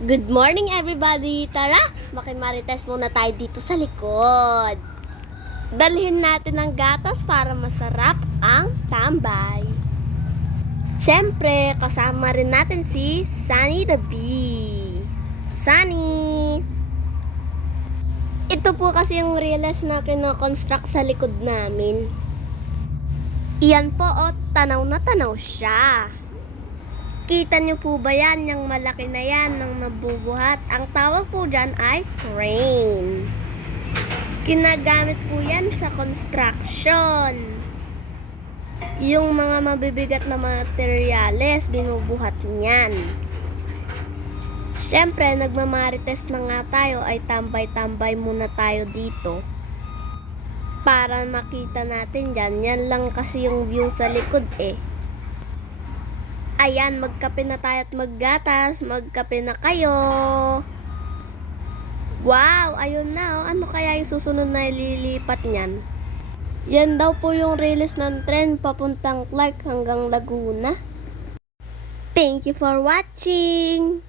Good morning everybody! Tara, makimarites muna tayo dito sa likod. Dalhin natin ang gatas para masarap ang tambay. Siyempre, kasama rin natin si Sunny the Bee. Sunny! Ito po kasi yung realize na kinoconstruct sa likod namin. Iyan po o, tanaw na tanaw siya. Kita niyo po ba yan, yung malaki na yan ng nabubuhat? Ang tawag po dyan ay crane. Ginagamit po yan sa construction. Yung mga mabibigat na materyales, binubuhat niyan. Siyempre, nagmamarites na nga tayo ay tambay-tambay muna tayo dito. Para makita natin dyan, yan lang kasi yung view sa likod eh. Ayan, magkape na tayo at maggatas. Magkape na kayo. Wow, ayun na. Oh. Ano kaya yung susunod na ililipat niyan? Yan daw po yung release ng tren papuntang Clark hanggang Laguna. Thank you for watching!